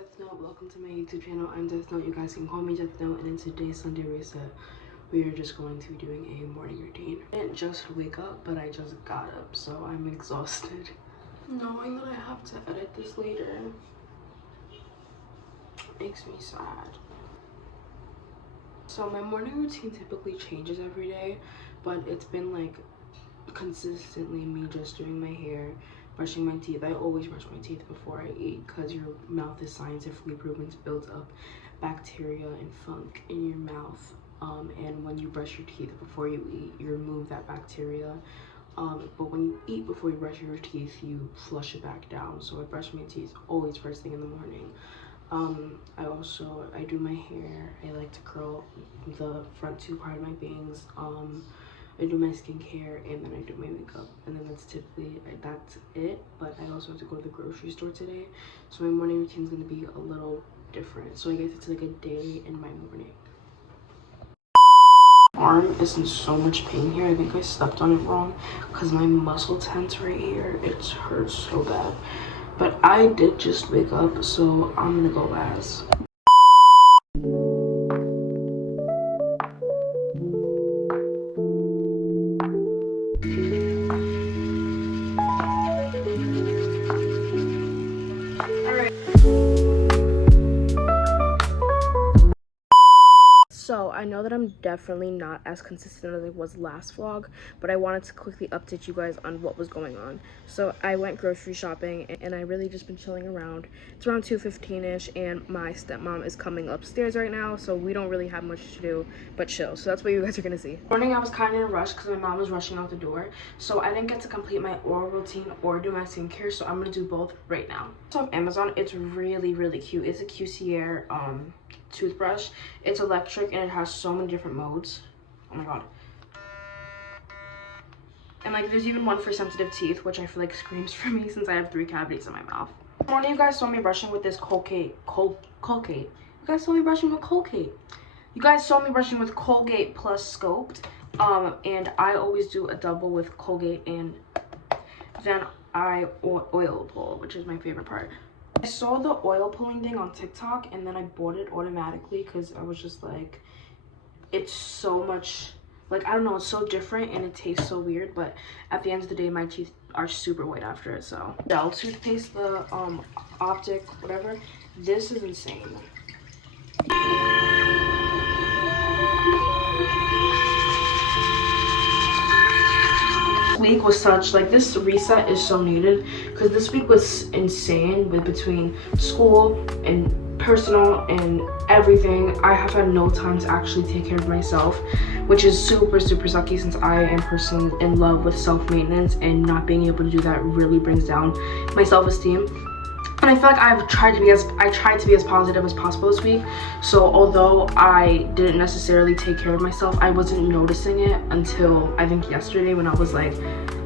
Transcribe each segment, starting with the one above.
Death Note. Welcome to my YouTube channel. I'm Death Note. You guys can call me Death Note. And in today's Sunday reset, we are just going to be doing a morning routine. I didn't just wake up, but I just got up, so I'm exhausted. Knowing that I have to edit this later makes me sad. So my morning routine typically changes every day, but it's been like consistently me just doing my hair, brushing my teeth. I always brush my teeth before I eat because your mouth is scientifically proven to build up bacteria and funk in your mouth, and when you brush your teeth before you eat, you remove that bacteria, but when you eat before you brush your teeth, you flush it back down. So I brush my teeth always first thing in the morning. I do my hair. I like to curl the front two part of my bangs. I do my skincare, and then I do my makeup, and then that's it. But I also have to go to the grocery store today, so my morning routine is going to be a little different. So I guess it's like a day in my morning. Arm is in so much pain here. I think I stepped on it wrong because my muscle tense right here, it hurts so bad. But I did just wake up, so I'm gonna go as. So I know that I'm definitely not as consistent as I was last vlog, but I wanted to quickly update you guys on what was going on. So I went grocery shopping, and I really just been chilling around. It's around 2:15ish, and my stepmom is coming upstairs right now, so we don't really have much to do but chill. So that's what you guys are gonna see. Morning, I was kind of in a rush because my mom was rushing out the door, so I didn't get to complete my oral routine or do my skincare, so I'm gonna do both right now. It's on Amazon. It's really cute. It's a QC toothbrush. It's electric and it has so many different modes. Oh my god. And like there's even one for sensitive teeth, which I feel like screams for me since I have 3 cavities in my mouth. This morning you guys saw me brushing with this Colgate. You guys saw me brushing with Colgate. You guys saw me brushing with Colgate plus Scoped. And I always do a double with Colgate, and then I oil pull, which is my favorite part. I saw the oil pulling thing on TikTok, and then I bought it automatically because I was just like, it's so much, like, I don't know, it's so different and it tastes so weird, but at the end of the day, my teeth are super white after it. So gel toothpaste, the Optic, whatever, this is insane. Week was such, like, this reset is so needed because this week was insane with between school and personal and everything. I have had no time to actually take care of myself, which is super sucky since I am personally in love with self-maintenance, and not being able to do that really brings down my self-esteem. And I feel like I tried to be as positive as possible this week. So although I didn't necessarily take care of myself, I wasn't noticing it until I think yesterday, when I was like,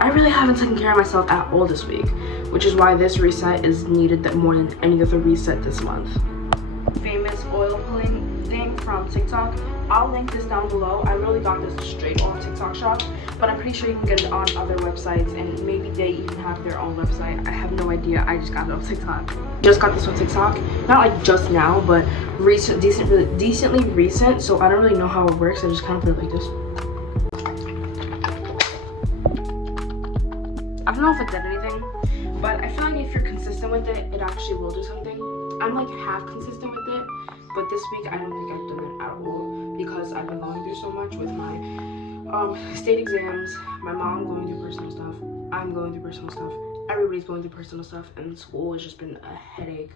I really haven't taken care of myself at all this week, which is why this reset is needed more than any other reset this month. Famous oil pulling thing from TikTok. I'll link this down below. I really got this straight off TikTok shop, but I'm pretty sure you can get it on other websites, and maybe they even have their own website. I have no idea. I just got it off TikTok. Just got this on TikTok. Not like just now, but decently recent. So I don't really know how it works. I just kind of put it like this. I don't know if it did anything, but I feel like if you're consistent with it, it actually will do something. I'm like half consistent with it, but this week I don't think I've done it at all because I've been going through so much with my state exams, my mom going through personal stuff, I'm going through personal stuff, everybody's going through personal stuff, and school has just been a headache.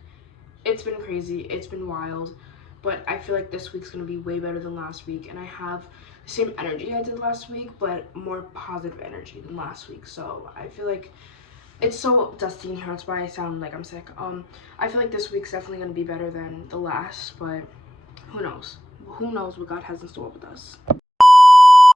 It's been crazy, it's been wild, but I feel like this week's gonna be way better than last week, and I have the same energy I did last week, but more positive energy than last week. So I feel like it's so dusty in here, that's why I sound like I'm sick. I feel like this week's definitely gonna be better than the last, but who knows? Who knows what God has in store with us.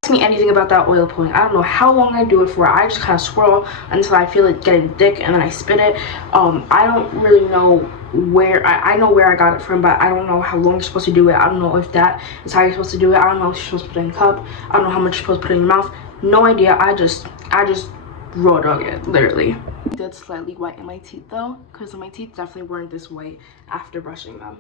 Ask me anything about that oil pulling. I don't know how long I do it for. I just kind of swirl until I feel it getting thick, and then I spin it. I don't really know where, I know where I got it from, but I don't know how long you're supposed to do it. I don't know if that is how you're supposed to do it. I don't know if you're supposed to put it in a cup. I don't know how much you're supposed to put in your mouth. No idea. I just raw dog it, literally. did slightly whiten my teeth though, because my teeth definitely weren't this white after brushing them.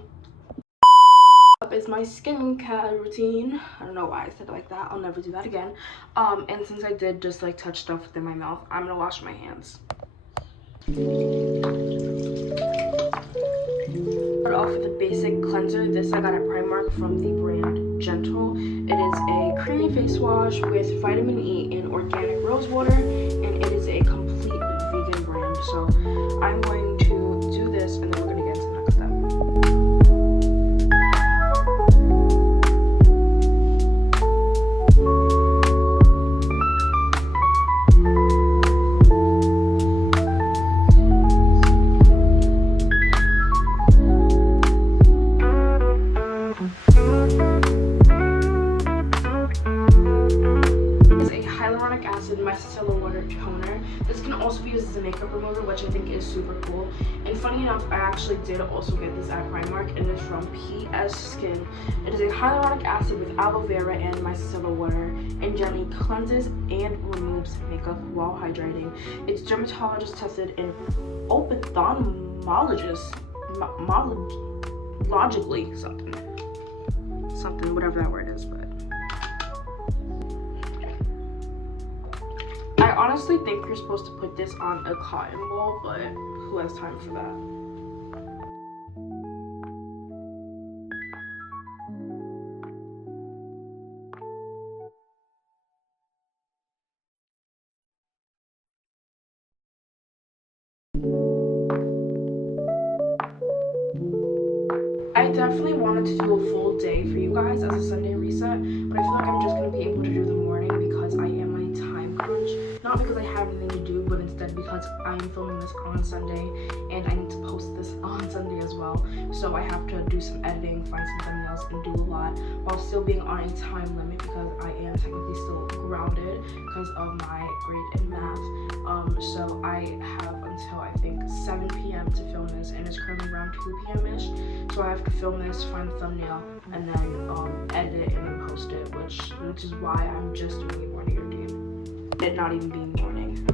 Up is my skincare routine. I don't know why I said it like that. I'll never do that again. And since I did just like touch stuff within my mouth, I'm gonna wash my hands. Start off with a basic cleanser. This I got at Primark from the brand Gentle. It is a creamy face wash with vitamin E and organic rose water, and it is a complete vegan brand. So I'm going to do this, and then we're gonna get into the next step. Micellar water toner. This can also be used as a makeup remover, which I think is super cool. And funny enough, I actually did also get this at Primark, and it's from PS Skin. It is a hyaluronic acid with aloe vera and micellar water, and gently cleanses and removes makeup while hydrating. It's dermatologist tested and logically something, whatever that word is, but I honestly think you're supposed to put this on a cotton ball, but who has time for that? I definitely wanted to do a full day for you guys as a Sunday reset, but I feel like I'm just going to be able to do the morning because I am on a time crunch. Not because I have anything to do, but instead because I am filming this on Sunday and I need to post this on Sunday as well. So I have to do some editing, find some thumbnails, and do a lot while still being on a time limit because I am technically still grounded because of my grade in math. So I have until I think 7 p.m. to film this, and it's currently around 2 p.m.-ish. So I have to film this, find the thumbnail, and then edit it and then post it, which is why I'm just doing a morning routine. It not even being morning.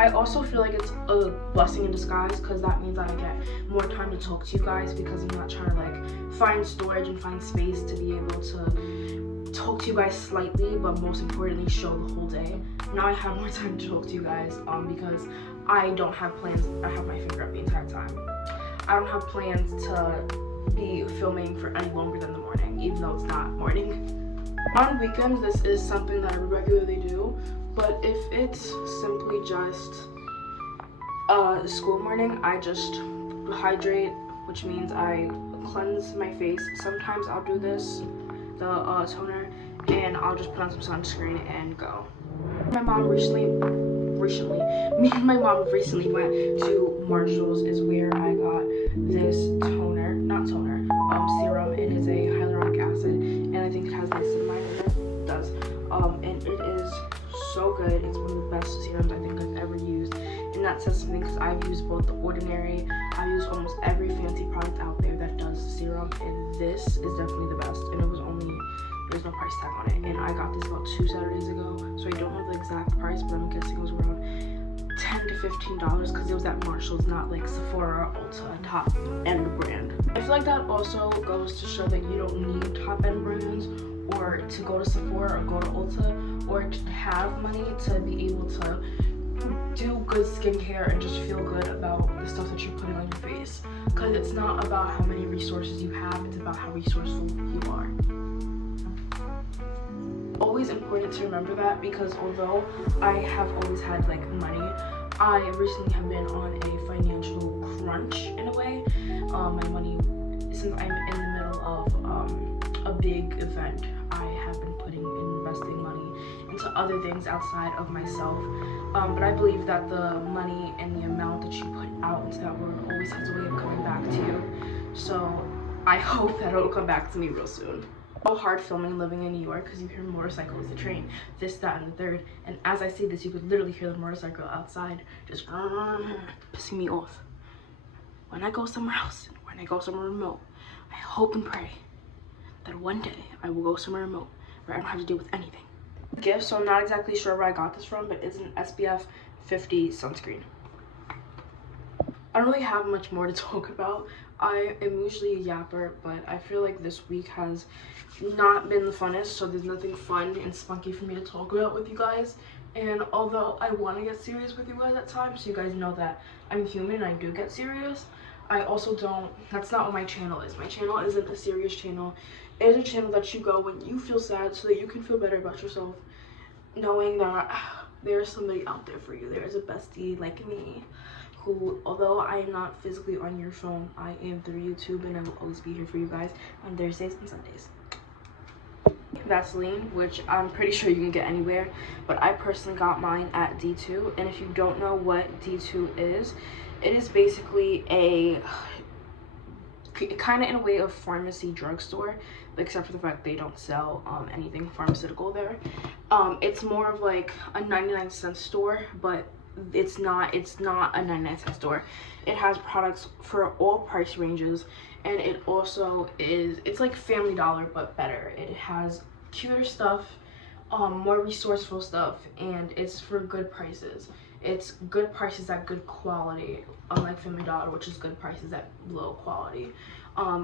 I also feel like it's a blessing in disguise because that means that I get more time to talk to you guys because I'm not trying to like find storage and find space to be able to talk to you guys slightly, but most importantly show the whole day. Now I have more time to talk to you guys because I don't have plans. I have my finger up the entire time. I don't have plans to be filming for any longer than the morning, even though it's not morning. On weekends, this is something that I regularly do, but if it's simply just school morning, I just hydrate, which means I cleanse my face. Sometimes I'll do this, the toner, and I'll just put on some sunscreen and go. My mom recently went to Marshall's, is where I got this serum. It is a hyaluronic acid, and I think it has niacinamide in it. It does. And it is so good. It's one of the best serums I think I've ever used. And that says something because I've used both the ordinary, I've used almost every fancy product out there that does serum, and this is definitely the best. And it was only, there's no price tag on it. And I got this about 2 Saturdays ago, so I don't know the exact price, but I'm guessing it was around $10 to $15 because it was at Marshall's, not like Sephora or Ulta, top end brand. I feel like that also goes to show that you don't need top end brands or to go to Sephora or go to Ulta or to have money to be able to do good skincare and just feel good about the stuff that you're putting on your face, because it's not about how many resources you have, it's about how resourceful you are. Always important to remember that, because although I have always had like money, I recently have been on a financial crunch in a way. My money, since I'm in the middle of a big event, I have been investing money into other things outside of myself. But I believe that the money and the amount that you put out into that world always has a way of coming back to you. So I hope that it'll come back to me real soon. So hard filming and living in New York because you hear motorcycles, the train, this, that, and the third. And as I say this, you could literally hear the motorcycle outside just pissing me off. When I go somewhere else, when I go somewhere remote, I hope and pray that one day I will go somewhere remote where I don't have to deal with anything. Gift, so I'm not exactly sure where I got this from, but it's an SPF 50 sunscreen. I don't really have much more to talk about. I am usually a yapper, but I feel like this week has not been the funnest, so there's nothing fun and spunky for me to talk about with you guys. And although I want to get serious with you guys at times, so you guys know that I'm human and I do get serious, I also don't. That's not what my channel is. My channel isn't a serious channel. It is a channel that you go when you feel sad so that you can feel better about yourself, knowing that there's somebody out there for you. There is a bestie like me who, although I am not physically on your phone, I am through YouTube, and I will always be here for you guys on Thursdays and Sundays. Vaseline, which I'm pretty sure you can get anywhere, but I personally got mine at D2. And if you don't know what D2 is, it is basically a kind of in a way of pharmacy drugstore, except for the fact they don't sell anything pharmaceutical there. It's more of like a 99-cent store, but it's not a 99-cent store. It has products for all price ranges, and it also it's like Family Dollar but better. It has cuter stuff, more resourceful stuff, and it's for good prices. It's good prices at good quality, unlike Family Dollar, which is good prices at low quality,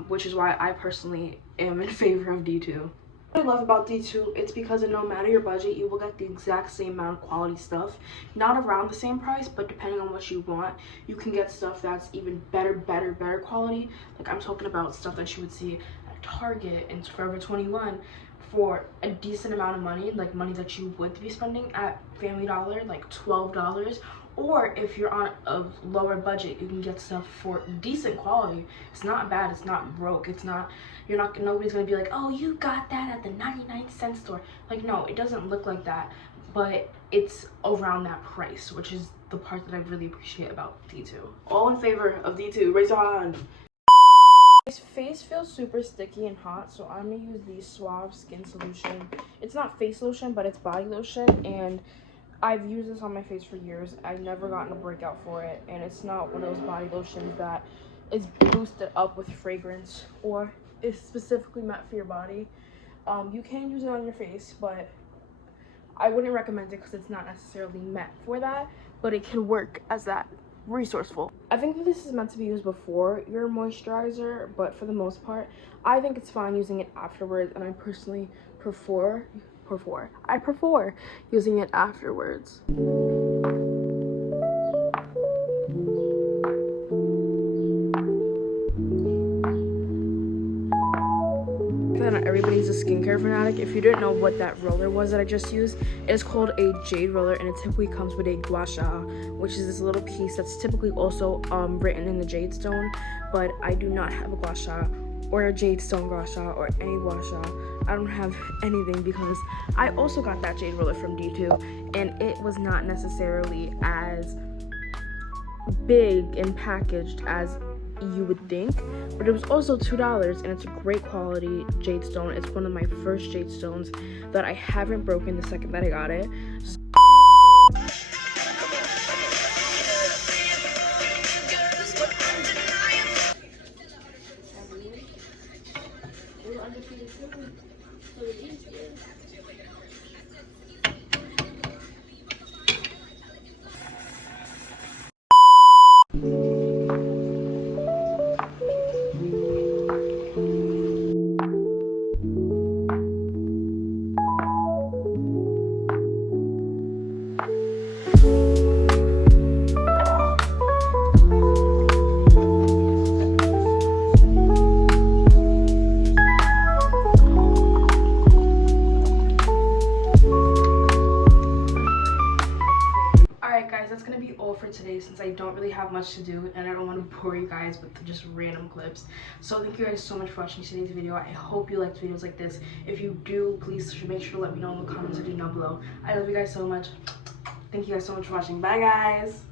which is why I personally am in favor of D2. What I love about D2, it's because no matter your budget, you will get the exact same amount of quality stuff. Not around the same price, but depending on what you want, you can get stuff that's even better quality. Like, I'm talking about stuff that you would see at Target and Forever 21 for a decent amount of money, like money that you would be spending at Family Dollar, like $12. Or if you're on a lower budget, you can get stuff for decent quality. It's not bad, it's not broke, it's not, nobody's gonna be like, oh, you got that at the 99-cent store. Like, no, it doesn't look like that, but it's around that price, which is the part that I really appreciate about D2. All in favor of D2, raise your hand. My face feels super sticky and hot, so I'm gonna use the Suave Skin Solution. It's not face lotion, but it's body lotion, and I've used this on my face for years. I've never gotten a breakout for it, and it's not one of those body lotions that is boosted up with fragrance or is specifically meant for your body. You can use it on your face, but I wouldn't recommend it because it's not necessarily meant for that, but it can work as that resourceful. I think that this is meant to be used before your moisturizer, but for the most part, I think it's fine using it afterwards, and I personally prefer using it afterwards. Not everybody's a skincare fanatic. If you didn't know what that roller was that I just used, it's called a jade roller, and it typically comes with a gua sha, which is this little piece that's typically also written in the jade stone, but I do not have a gua sha or a jade stone gua sha or any gua sha. I don't have anything because I also got that jade roller from D2, and it was not necessarily as big and packaged as you would think, but it was also $2, and it's a great quality jade stone. It's one of my first jade stones that I haven't broken the second that I got it. That's gonna be all for today, since I don't really have much to do and I don't want to bore you guys with just random clips. So thank you guys so much for watching today's video. I hope you liked videos like this. If you do, please make sure to let me know in the comment section down below. I love you guys so much. Thank you guys so much for watching. Bye guys.